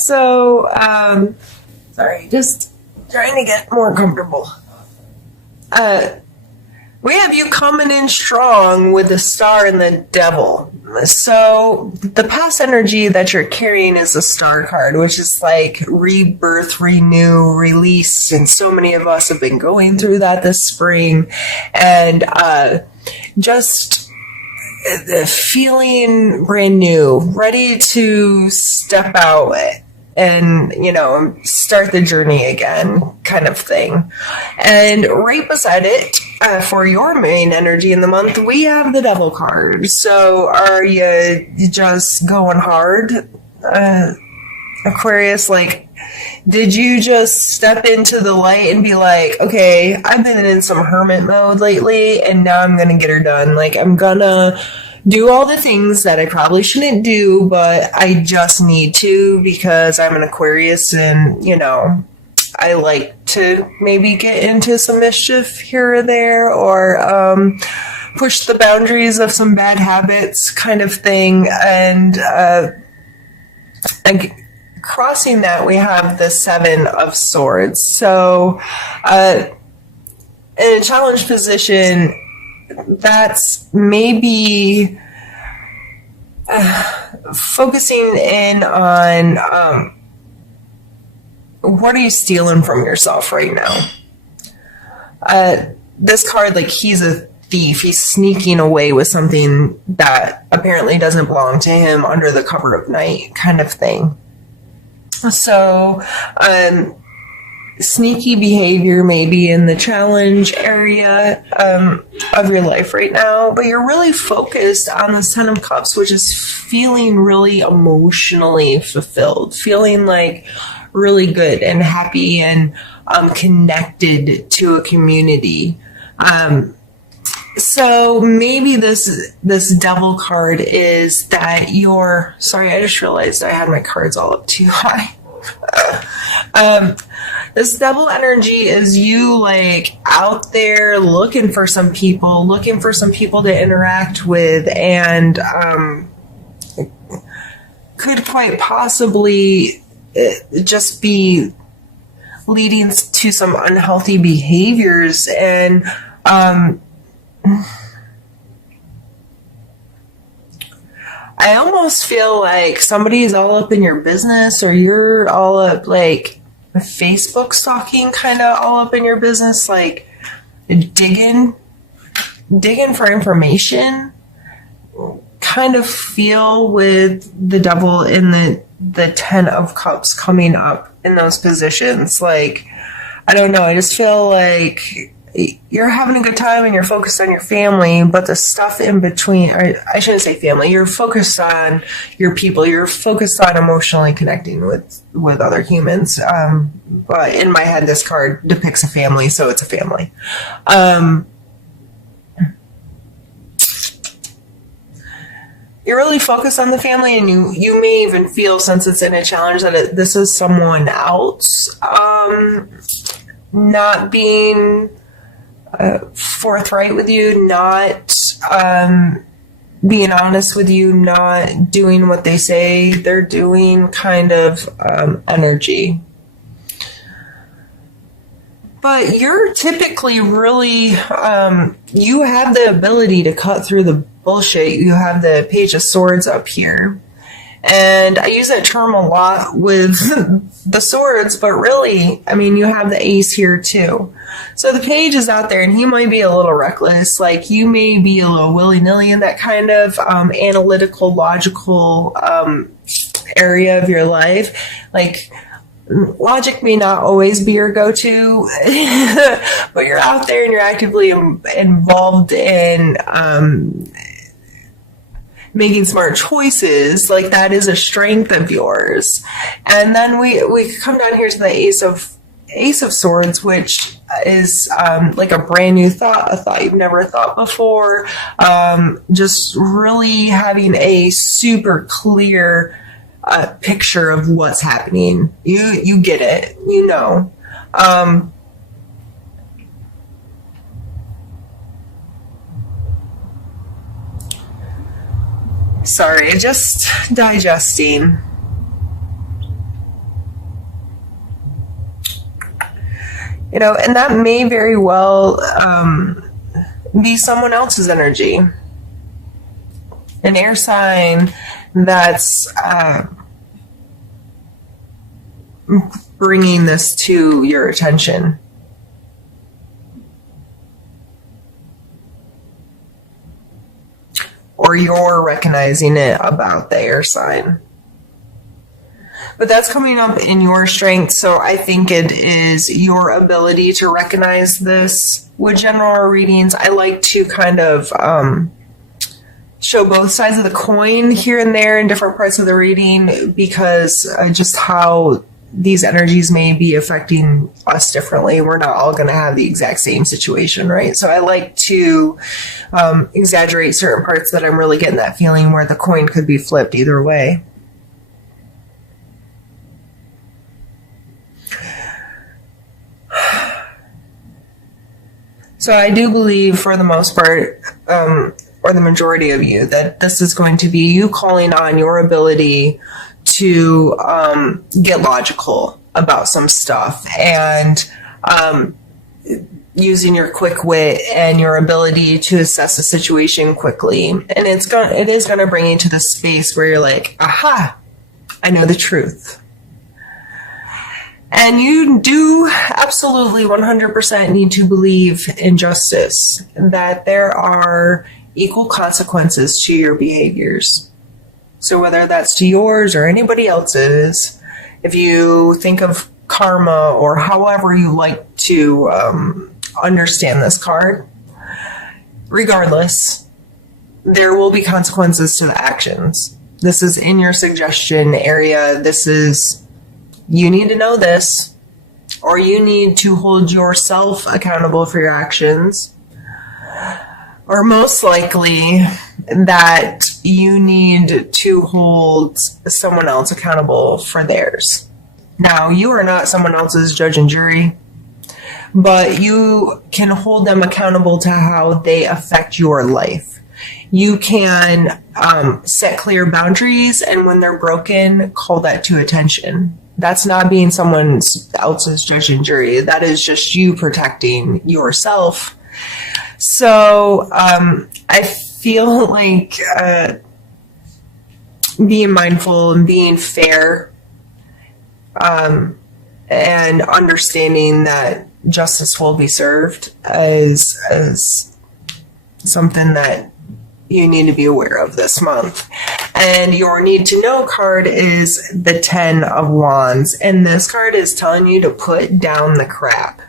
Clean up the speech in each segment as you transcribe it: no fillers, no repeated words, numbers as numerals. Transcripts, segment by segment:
So, sorry, just trying to get more comfortable. We have you coming in strong with the star and the devil. So the past energy that you're carrying is the star card, which is like rebirth, renew, release. And so many of us have been going through that this spring. And just feeling brand new, ready to step out and, start the journey again, kind of thing. And right beside it, for your main energy in the month, we have the devil card. So are you just going hard, Aquarius? Like, did you just step into the light and be like, okay, I've been in some hermit mode lately, and now I'm going to get her done. Like, I'm going to do all the things that I probably shouldn't do, but I just need to because I'm an Aquarius and, I like to maybe get into some mischief here or there, or push the boundaries of some bad habits kind of thing. And crossing that, we have the Seven of Swords. So in a challenge position, that's maybe focusing in on what are you stealing from yourself right now? This card, like, he's a thief. He's sneaking away with something that apparently doesn't belong to him under the cover of night, kind of thing. So, sneaky behavior maybe in the challenge area of your life right now, but you're really focused on the Ten of Cups, which is feeling really emotionally fulfilled, feeling like really good and happy and connected to a community. So maybe this devil card is that you're, sorry, I just realized I had my cards all up too high. This devil energy is you, like, out there looking for some people to interact with, and could quite possibly just be leading to some unhealthy behaviors. And I almost feel like somebody's all up in your business, or you're all up, like, Facebook stalking, kind of all up in your business, like digging for information. Kind of feel with the devil in the Ten of Cups coming up in those positions. Like, I don't know, I just feel like you're having a good time and you're focused on your family, but the stuff in between, or I shouldn't say family, you're focused on your people, you're focused on emotionally connecting with other humans. But in my head, this card depicts a family, so it's a family. You're really focused on the family, and you may even feel, since it's in a challenge, that this is someone else not being forthright with you, not being honest with you, not doing what they say they're doing, kind of energy. But you're typically really, you have the ability to cut through the bullshit. You have the Page of Swords up here. And I use that term a lot with the swords, but really, I mean, you have the ace here too. So the page is out there, and he might be a little reckless. Like, you may be a little willy-nilly in that kind of analytical, logical area of your life. Like, logic may not always be your go-to, but you're out there and you're actively involved in making smart choices. Like, that is a strength of yours. And then we come down here to the Ace of Swords, which is like a brand new thought, a thought you've never thought before. Just really having a super clear picture of what's happening. You get it, you know. Sorry, just digesting. And that may very well be someone else's energy. An air sign that's bringing this to your attention. Or you're recognizing it about the air sign. But that's coming up in your strength, so I think it is your ability to recognize this. With general readings, I like to kind of show both sides of the coin here and there in different parts of the reading, because just how these energies may be affecting us differently. We're not all going to have the exact same situation, right? So I like to exaggerate certain parts that I'm really getting that feeling where the coin could be flipped either way. So I do believe, for the most part, or the majority of you, that this is going to be you calling on your ability to get logical about some stuff, and using your quick wit and your ability to assess a situation quickly. And it is going to bring you to the space where you're like, aha, I know the truth. And you do absolutely 100% need to believe in justice, that there are equal consequences to your behaviors. So whether that's to yours or anybody else's, if you think of karma or however you like to understand this card, regardless, there will be consequences to the actions. This is in your suggestion area. This is, you need to know this, or you need to hold yourself accountable for your actions, or most likely that you need to hold someone else accountable for theirs. Now, you are not someone else's judge and jury, but you can hold them accountable to how they affect your life. You can set clear boundaries, and when they're broken, call that to attention. That's not being someone else's judge and jury. That is just you protecting yourself. So I feel like being mindful and being fair, and understanding that justice will be served is something that you need to be aware of this month. And your need to know card is the 10 of Wands. And this card is telling you to put down the crap.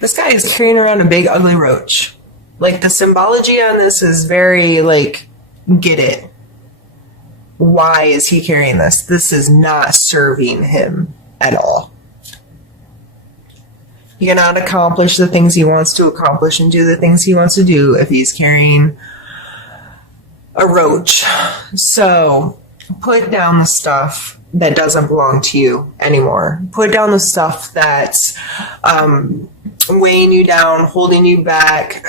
This guy is carrying around a big ugly roach. Like, the symbology on this is very like, get it. Why is he carrying this? This is not serving him at all. He cannot accomplish the things he wants to accomplish and do the things he wants to do if he's carrying a roach. So put down the stuff that doesn't belong to you anymore. Put down the stuff that's weighing you down, holding you back,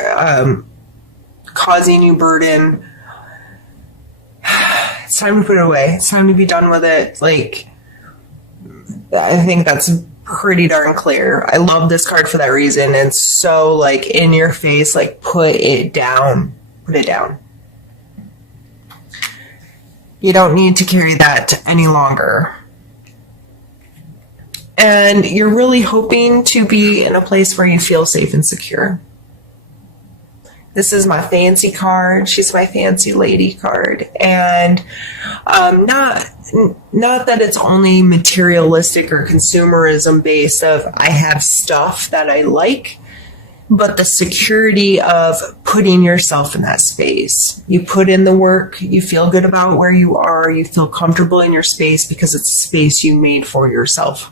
causing you burden. It's time to put it away. It's time to be done with it. Like, I think that's pretty darn clear. I love this card for that reason. It's so like in your face, like, put it down. Put it down. You don't need to carry that any longer. And you're really hoping to be in a place where you feel safe and secure. This is my fancy card. She's my fancy lady card. And not that it's only materialistic or consumerism based of I have stuff that I like, but the security of putting yourself in that space. You put in the work, you feel good about where you are, you feel comfortable in your space because it's a space you made for yourself.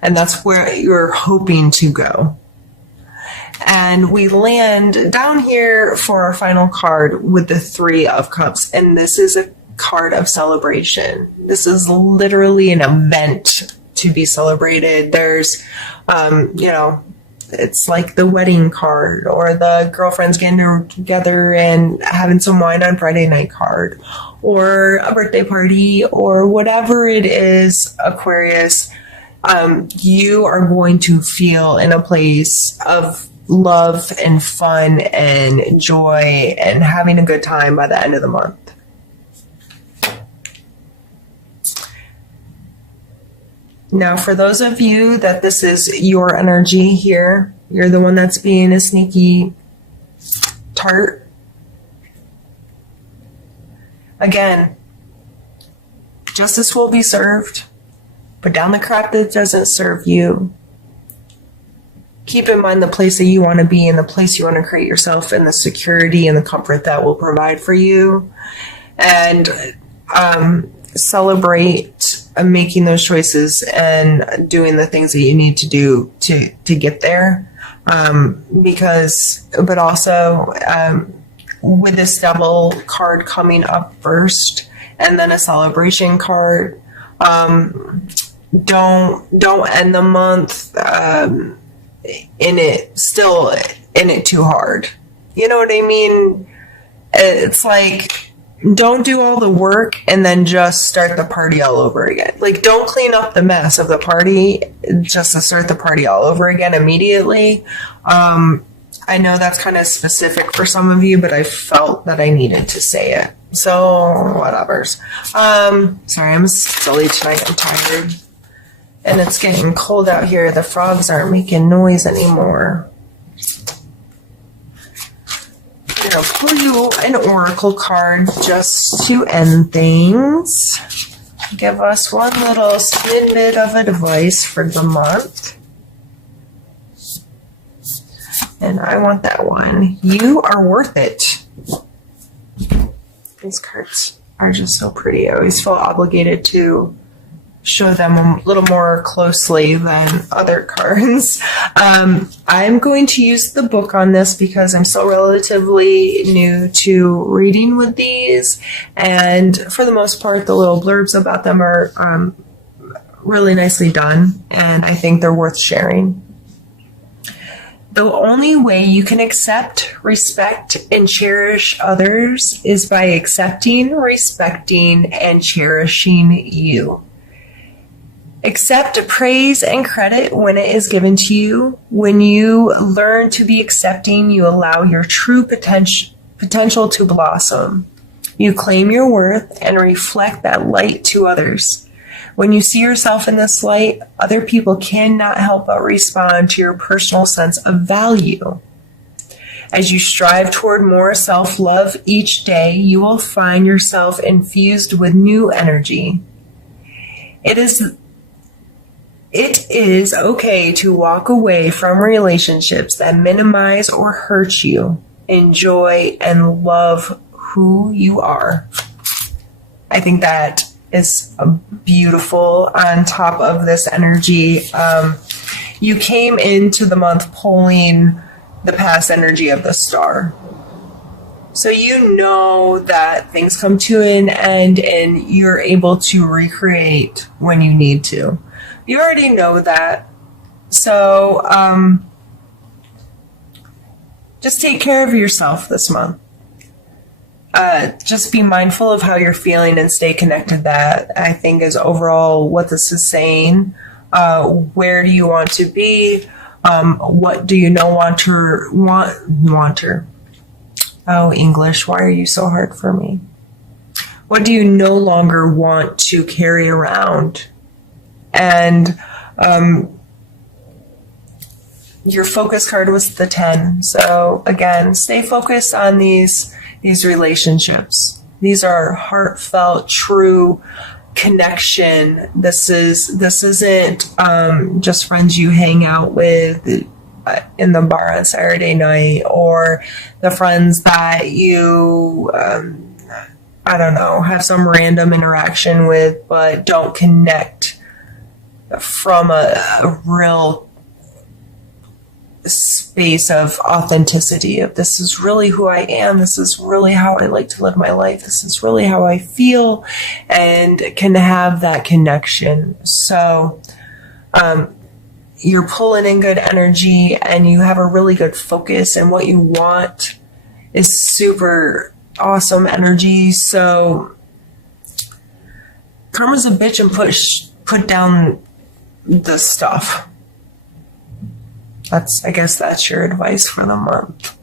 And that's where you're hoping to go. And we land down here for our final card with the 3 of Cups. And this is a card of celebration. This is literally an event to be celebrated. There's, it's like the wedding card or the girlfriends getting together and having some wine on Friday night card, or a birthday party, or whatever it is, Aquarius. you are going to feel in a place of love and fun and joy and having a good time by the end of the month. Now, for those of you that this is your energy here, you're the one that's being a sneaky tart. Again, justice will be served. Put down the crap that doesn't serve you. Keep in mind the place that you want to be and the place you want to create yourself and the security and the comfort that will provide for you. And celebrate making those choices and doing the things that you need to do to get there. But also with this devil card coming up first and then a celebration card, don't end the month in it too hard. You know what I mean? It's like, don't do all the work and then just start the party all over again. Like, don't clean up the mess of the party just to start the party all over again immediately. I know that's kind of specific for some of you, but I felt that I needed to say it. So, whatevers. Sorry, I'm silly tonight. I'm tired. And it's getting cold out here. The frogs aren't making noise anymore. I'm going to pull you an oracle card just to end things. Give us one little snippet of advice for the month. And I want that one. You are worth it. These cards are just so pretty. I always feel obligated to show them a little more closely than other cards. I'm going to use the book on this because I'm still relatively new to reading with these. And for the most part, the little blurbs about them are really nicely done. And I think they're worth sharing. The only way you can accept, respect, and cherish others is by accepting, respecting, and cherishing you. Accept praise and credit when it is given to you. When you learn to be accepting, you allow your true potential to blossom. You claim your worth and reflect that light to others. When you see yourself in this light, other people cannot help but respond to your personal sense of value. As you strive toward more self-love each day, you will find yourself infused with new energy. It is okay to walk away from relationships that minimize or hurt you. Enjoy and love who you are. I think that is beautiful on top of this energy. You came into the month pulling the past energy of the star. So you know that things come to an end and you're able to recreate when you need to. You already know that. So just take care of yourself this month. Just be mindful of how you're feeling and stay connected. That, I think, is overall what this is saying. Where do you want to be? What do you no longer want? Oh, English, why are you so hard for me? What do you no longer want to carry around? And your focus card was the 10. So again, stay focused on these relationships. These are heartfelt, true connection. This isn't just friends you hang out with in the bar on Saturday night, or the friends that you I don't know, have some random interaction with but don't connect from a real space of authenticity, of this is really who I am, this is really how I like to live my life, this is really how I feel, and can have that connection. So you're pulling in good energy and you have a really good focus, and what you want is super awesome energy. So karma's a bitch and put down the stuff. I guess that's your advice for the month.